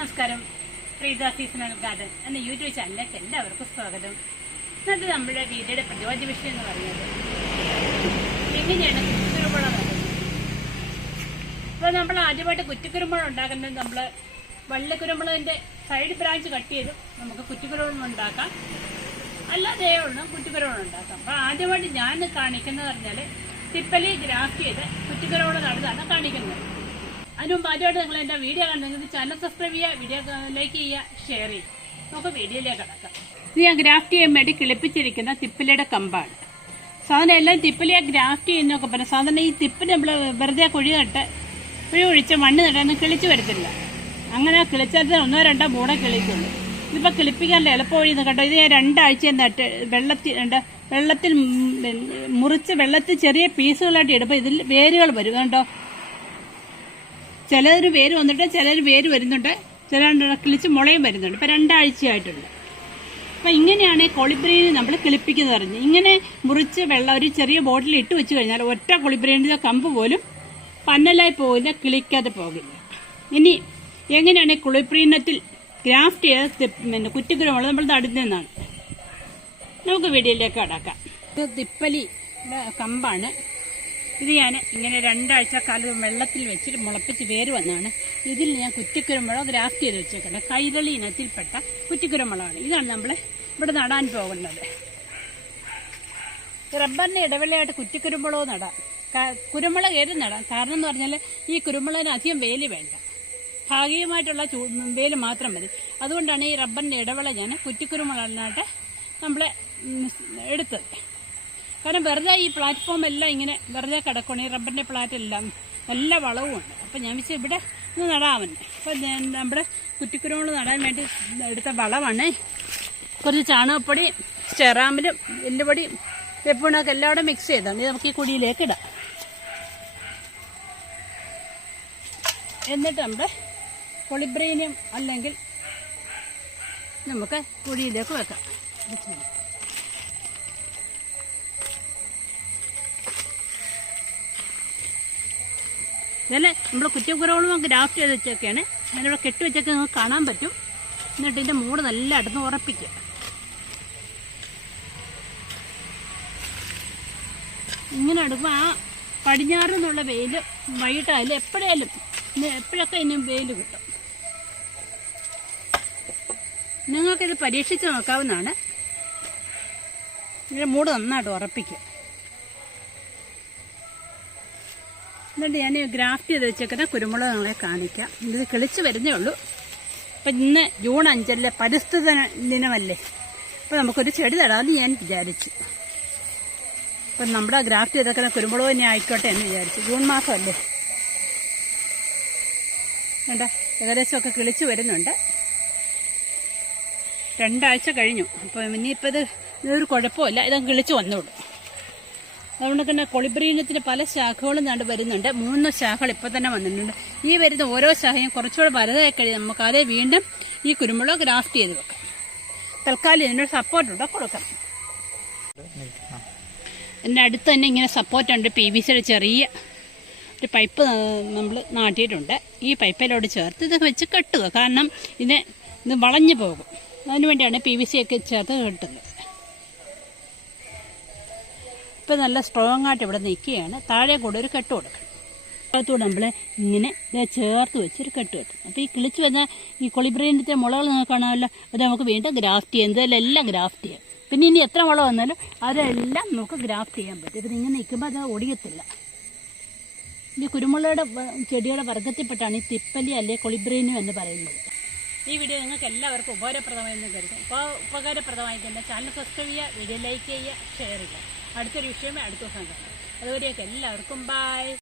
നമസ്കാരം. Preetha seasonal garden എന്ന YouTube ചാനലിലേക്ക് എല്ലാവർക്കും സ്വാഗതം. ഇന്നത്തെ നമ്മുടെ വീഡിയോയുടെ പ്രതിവാദി വിഷയം എന്ന് പറയുന്നത് എങ്ങനെയാണ് കുറ്റിക്കുരുമുളക് നടുന്നത് അപ്പോൾ നമ്മൾ ആദ്യമായിട്ട് കുറ്റിക്കുരുമുളക് ഉണ്ടാക്കുന്നത് നമ്മൾ വള്ളിക്കുരുമുളകിന്റെ സൈഡ് ബ്രാഞ്ച് കട്ട് ചെയ്ത് നമുക്ക് കുറ്റിക്കുരുമുളക് ഉണ്ടാക്കാം. അല്ലാതെ ഉള്ള കുറ്റിക്കുരുമുളക് ഉണ്ടാക്കാം. അപ്പോൾ ആദ്യമായിട്ട് ഞാൻ കാണിക്കുന്നത് പറഞ്ഞാൽ തിപ്പലി ഗ്രാഫ് ചെയ്ത് കുറ്റിക്കുരുമുളക് നടുന്നതാണ് കാണിക്കുന്നത്. അതിന് മുമ്പ് ആദ്യമായിട്ട് നിങ്ങൾ എന്റെ വീഡിയോ കാണുന്നെങ്കിൽ ചാനൽ സബ്സ്ക്രൈബ് ചെയ്യുക വീഡിയോ ലൈക്ക് ചെയ്യുക ഷെയർ ചെയ്യുക. നമുക്ക് വീഡിയോയിലേക്ക് കടക്കാം. ഇത് ഞാൻ ഗ്രാഫ്റ്റ് ചെയ്യാൻ വേണ്ടി കിളിപ്പിച്ചിരിക്കുന്ന തിപ്പിലയുടെ കമ്പാണ്. സാധനം എല്ലാം തിപ്പിലെ ഗ്രാഫ്റ്റ് ചെയ്യുന്നൊക്കെ പറയും സാധാരണ ഈ തിപ്പിന് നമ്മൾ വെറുതെ കുഴി നട്ട് കുഴി ഒഴിച്ച് മണ്ണ് നടന്ന് കിളിച്ച് വരത്തില്ല. അങ്ങനെ കിളിച്ചാൽ ഒന്നോ രണ്ടോ മൂടോ കിളിക്കുള്ളൂ. ഇതിപ്പോൾ കിളിപ്പിക്കാനുള്ള എളുപ്പവഴി എന്ന് കേട്ടോ ഇത് ഞാൻ രണ്ടാഴ്ച നട്ട് വെള്ളത്തിൽ ഉണ്ട് വെള്ളത്തിൽ മുറിച്ച് വെള്ളത്തിൽ ചെറിയ പീസുകളായിട്ട് ഇടുമ്പോൾ ഇതിൽ വേരുകൾ വരും. കണ്ടോ? ചിലതിന് വേര് വന്നിട്ട് ചിലർ വേര് വരുന്നുണ്ട്. ചില കിളിച്ച് മുളയും വരുന്നുണ്ട്. ഇപ്പം രണ്ടാഴ്ചയായിട്ടുണ്ട്. അപ്പം ഇങ്ങനെയാണ് ഈ കൊളിബ്രീന് നമ്മൾ കിളിപ്പിക്കുന്നത് പറഞ്ഞു. ഇങ്ങനെ മുറിച്ച് വെള്ളം ഒരു ചെറിയ ബോട്ടിൽ ഇട്ട് വെച്ച് കഴിഞ്ഞാൽ ഒറ്റ കൊളിബ്രീന്റെ കമ്പ് പോലും പന്നലായി പോകില്ല കിളിക്കാതെ പോകില്ല ഇനി എങ്ങനെയാണ് ഈ കുളിപ്രീനത്തിൽ ഗ്രാഫ്റ്റ് ചെയ്ത പിന്നെ കുറ്റിക്കുരുമുളക് നമ്മൾ നടുന്നതെന്നാണ്. നമുക്ക് വീഡിയോയിലേക്ക് അടക്കാം ഇത് തിപ്പലി കമ്പാണ്. ഇത് ഞാൻ ഇങ്ങനെ രണ്ടാഴ്ച കാലം വെള്ളത്തിൽ വെച്ചിട്ട് മുളപ്പിച്ച് വേര് വന്നാണ്. ഇതിൽ ഞാൻ കുറ്റിക്കുരുമുളക് ഗ്രാഫ്റ്റ് ചെയ്ത് വെച്ചേക്കുന്നത് കൈരളി ഇനത്തിൽപ്പെട്ട കുറ്റിക്കുരുമുളകാണ്. ഇതാണ് നമ്മൾ ഇവിടെ നടാൻ പോകുന്നത്. റബ്ബറിന്റെ ഇടവേളയായിട്ട് കുറ്റിക്കുരുമുളക് നടാം. കുരുമുളക് ഏത് നടാം. കാരണം എന്ന് പറഞ്ഞാൽ ഈ കുരുമുളകിന് അധികം വേലി വേണ്ട. ഭാഗികമായിട്ടുള്ള ചൂ വേൽ മാത്രം മതി. അതുകൊണ്ടാണ് ഈ റബ്ബറിന്റെ ഇടവേള ഞാൻ കുറ്റിക്കുരുമുളകിനായിട്ട് നമ്മൾ എടുത്തത്. കാരണം വെറുതെ ഈ പ്ലാറ്റ്ഫോം എല്ലാം ഇങ്ങനെ വെറുതെ കിടക്കണം ഈ റബ്ബറിന്റെ പ്ലാറ്റ് എല്ലാം നല്ല വളവും ഉണ്ട്. അപ്പം ഞാൻ വെച്ചാൽ ഇവിടെ ഒന്ന് നടാമൻ അപ്പം നമ്മുടെ കുറ്റിക്കുരുമുളക് നടാൻ വേണ്ടി എടുത്ത വളമാണ്. കുറച്ച് ചാണകപ്പൊടി ചെറാമ്പലും എല്ലുപൊടിയും വെപ്പുണൊക്കെ എല്ലാം കൂടെ മിക്സ് ചെയ്താണ് നമുക്ക് ഈ കുടിയിലേക്ക് ഇടാം. എന്നിട്ട് നമ്മുടെ കൊളിബ്രീനും അല്ലെങ്കിൽ നമുക്ക് കുഴിയിലേക്ക് വെക്കാം. ഇതല്ലേ നമ്മൾ കുറ്റക്കുറവുകളും ഗ്രാഫ്റ്റ് ചെയ്ത് വെച്ചൊക്കെയാണ്. ഞാനിവിടെ കെട്ടി വെച്ചൊക്കെ നിങ്ങൾക്ക് കാണാൻ പറ്റും. എന്നിട്ട് ഇതിന്റെ മൂട് നല്ല അടുത്ത് ഉറപ്പിക്കുക ഇങ്ങനെ അടുക്കുമ്പോൾ ആ പടിഞ്ഞാറിൽ നിന്നുള്ള വെയിൽ വൈകിട്ടായാലും എപ്പോഴായാലും എപ്പോഴൊക്കെ ഇനി വെയിൽ കിട്ടും. നിങ്ങൾക്കിത് പരീക്ഷിച്ച് നോക്കാവുന്നതാണ്. ഇതിന്റെ മൂട് നന്നായിട്ട് ഉറപ്പിക്കുക എന്നിട്ട് ഞാൻ ഗ്രാഫ്റ്റ് ചെയ്ത് വെച്ചേക്കുന്ന കുരുമുളക് നിങ്ങളെ കാണിക്കാം. ഇത് കിളിച്ച് വരുന്നേ ഉള്ളൂ. അപ്പം ഇന്ന് ജൂൺ അഞ്ചല്ലേ പരിസ്ഥിതി ദിന- ദിനമല്ലേ അപ്പോൾ നമുക്കൊരു ചെടി തടാമെന്ന് ഞാൻ വിചാരിച്ചു. അപ്പം നമ്മുടെ ഗ്രാഫ്റ്റ് ചെയ്തേക്കുന്ന കുരുമുളക് തന്നെ ആയിക്കോട്ടെ എന്ന് വിചാരിച്ചു. ജൂൺ മാസമല്ലേ. വേണ്ട ഏകദേശമൊക്കെ കിളിച്ച് വരുന്നുണ്ട്. രണ്ടാഴ്ച കഴിഞ്ഞു. അപ്പോൾ ഇനിയിപ്പോൾ ഇത് ഇതൊരു കുഴപ്പമില്ല. ഇതങ്ങ് കിളിച്ച് വന്നോളൂ. അതുകൊണ്ട് തന്നെ കൊളിബ്രീനത്തിന് പല ശാഖകളും കണ്ട് വരുന്നുണ്ട്. മൂന്ന് ശാഖകൾ ഇപ്പോൾ തന്നെ വന്നിട്ടുണ്ട്. ഈ വരുന്ന ഓരോ ശാഖയും കുറച്ചുകൂടെ വലുതായി കഴിഞ്ഞാൽ നമുക്ക് അതേ വീണ്ടും ഈ കുരുമുളക് ഗ്രാഫ്റ്റ് ചെയ്ത് വെക്കാം. തൽക്കാലം ഇതിനൊരു സപ്പോർട്ട് ഉണ്ടോ? കൊടുക്കാം. എന്റെ അടുത്ത് തന്നെ ഇങ്ങനെ സപ്പോർട്ടുണ്ട് പി വി സിയുടെ ചെറിയ ഒരു പൈപ്പ് നമ്മൾ നാട്ടിയിട്ടുണ്ട്. ഈ പൈപ്പിലോട് ചേർത്ത് ഇത് വെച്ച് കെട്ടുക. കാരണം ഇത് ഇത് വളഞ്ഞു പോകും. അതിന് വേണ്ടിയാണ് പി വി സി ഒക്കെ ചേർത്ത് കെട്ടുന്നത്. ഇപ്പം നല്ല സ്ട്രോങ് ആയിട്ട് ഇവിടെ നിൽക്കുകയാണ്. താഴെ കൂടെ ഒരു കെട്ട് കൊടുക്കണം. ഭാഗത്തൂടെ നമ്മൾ ഇങ്ങനെ ഇതേ ചേർത്ത് വെച്ചൊരു കെട്ട് കെട്ടും. അപ്പോൾ ഈ കിളിച്ച് വന്ന ഈ കൊളിബ്രീന്റെ മുളകൾ നിങ്ങൾക്ക് കാണാമല്ലോ. അത് നമുക്ക് വീണ്ടും ഗ്രാഫ്റ്റ് ചെയ്യാം. ഇതിലെല്ലാം ഗ്രാഫ്റ്റ് ചെയ്യാം. പിന്നെ ഇനി എത്ര മുള വന്നാലും അതെല്ലാം നമുക്ക് ഗ്രാഫ്റ്റ് ചെയ്യാൻ പറ്റും. ഇത് ഇങ്ങനെ നിൽക്കുമ്പോൾ അത് ഒടിയത്തില്ല. ഈ കുരുമുളയുടെ ചെടിയുടെ വർഗത്തിൽപ്പെട്ടാണ് ഈ തിപ്പലി അല്ലെ കൊളിബ്രീനും എന്ന് പറയുന്നത്. ഈ വീഡിയോ നിങ്ങൾക്ക് എല്ലാവർക്കും ഉപകാരപ്രദമായെന്ന് കരുതും ഉപകാരപ്രദമായി തന്നെ ചാനൽ സബ്സ്ക്രൈബ് ചെയ്യുക വീഡിയോ ലൈക്ക് ചെയ്യുക ഷെയർ ചെയ്യുക. അടുത്തൊരു വിഷയമേ അടുത്ത ദിവസം കാണാം. അതുവരെയൊക്കെ എല്ലാവർക്കും ബൈ